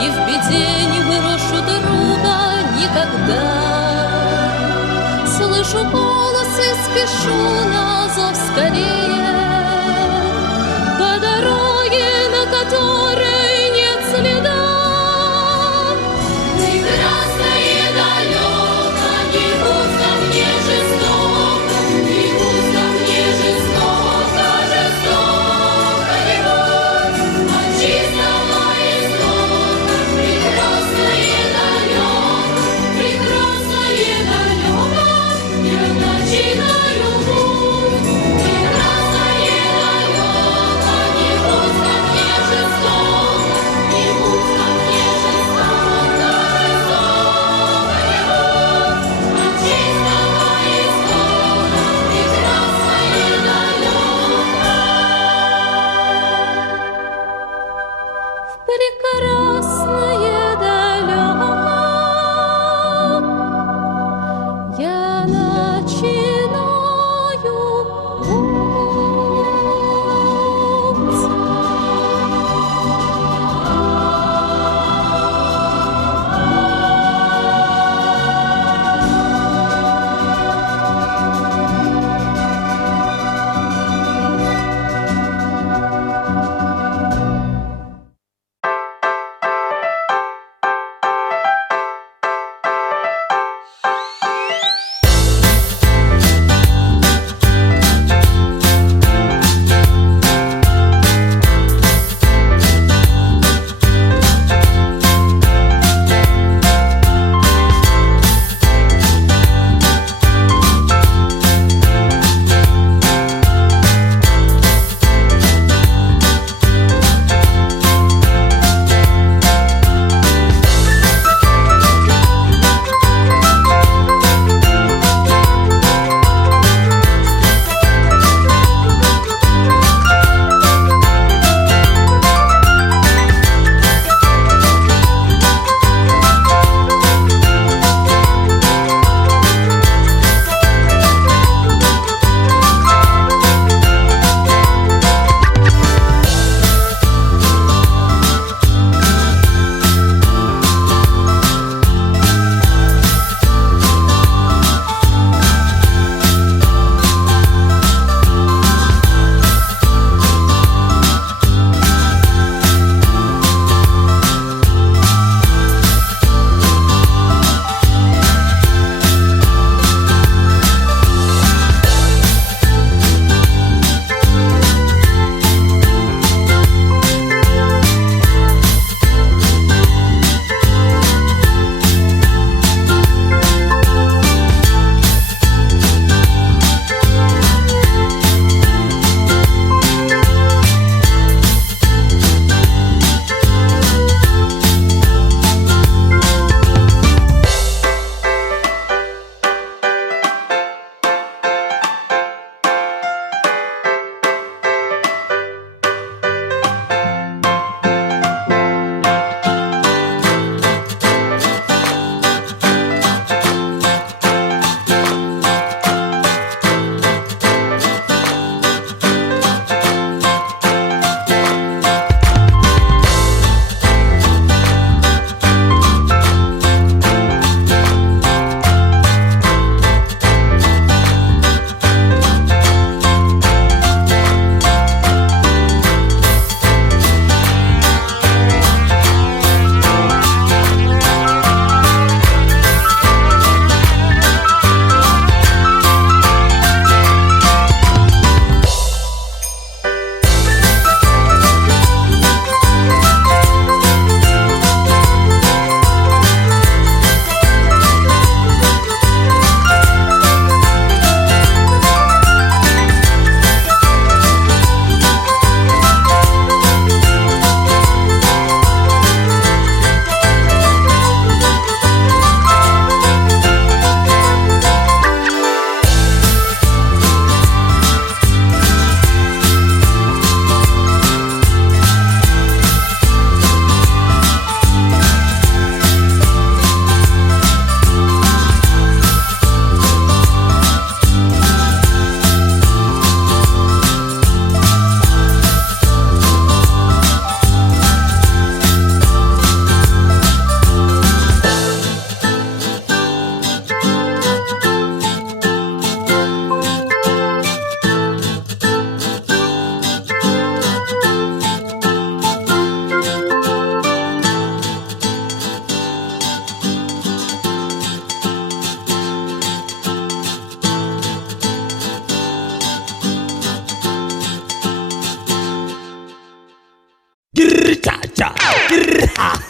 И в беде не брошу друга никогда. Слышу голос и спешу на зов скорее, по дороге, на которой нет следа. Прекрасное далеко, не пусто мне жестоко, не пусто мне жестоко, жестоко любовь от чистого истока. Прекрасное далеко, прекрасное далеко, я начинаю путь. Прекрасное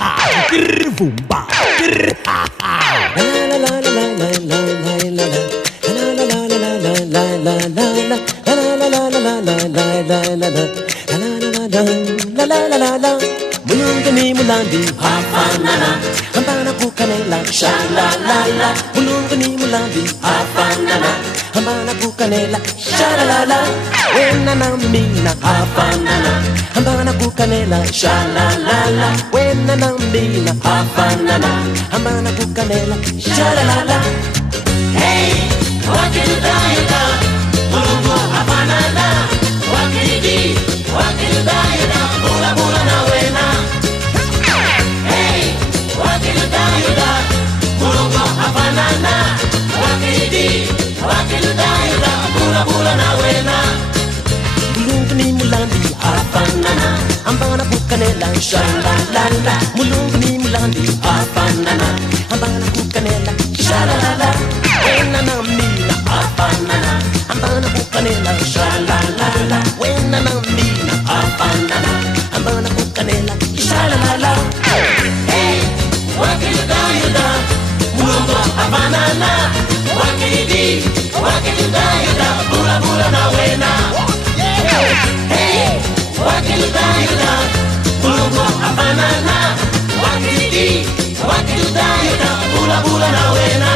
ha, grr, boomba, grr, ha, ha. La la la la la la la la la. La la la la la la la la la la. La la la la la la la la la la. La la la la la. Mulungu ni mulandi hafanana, hambana kukanela sha la la la. Mulungu ni mulandi hafanana, hambana kukanela sha la la la. Wena na mina hafanana, hambana kukanela sha la la la. Wena na mina hafanana, hambana kukanela sha la la la. Hey, wakiludayuda, mulungu hafanana, wakilidi, wakiludayuda, bula bula na wena. Hey, wakiludayuda, mulungu hafanana, wakilidi, wakiludayuda, bula bula na wena. Mulungu ni mulandi hafanana, hambana kukanela sha la la la. Mulungu ni mulandi hafanana, hambana kukanela sha la la la. Wena na mina hafanana, hambana kukanela sha la la la. Wena na mina hafanana, hambana kukanela sha la la la. Hey, wakiludayuda, mulungu hafanana, wakilidi, wakiludayuda, bula bula na wena. Hey, wakiludayuda, mulungu hafanana, wakilidi, wakiludayuda, bula bula na wena.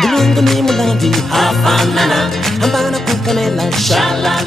Mulungu ni mulandi hafanana, hambana kukanela sha la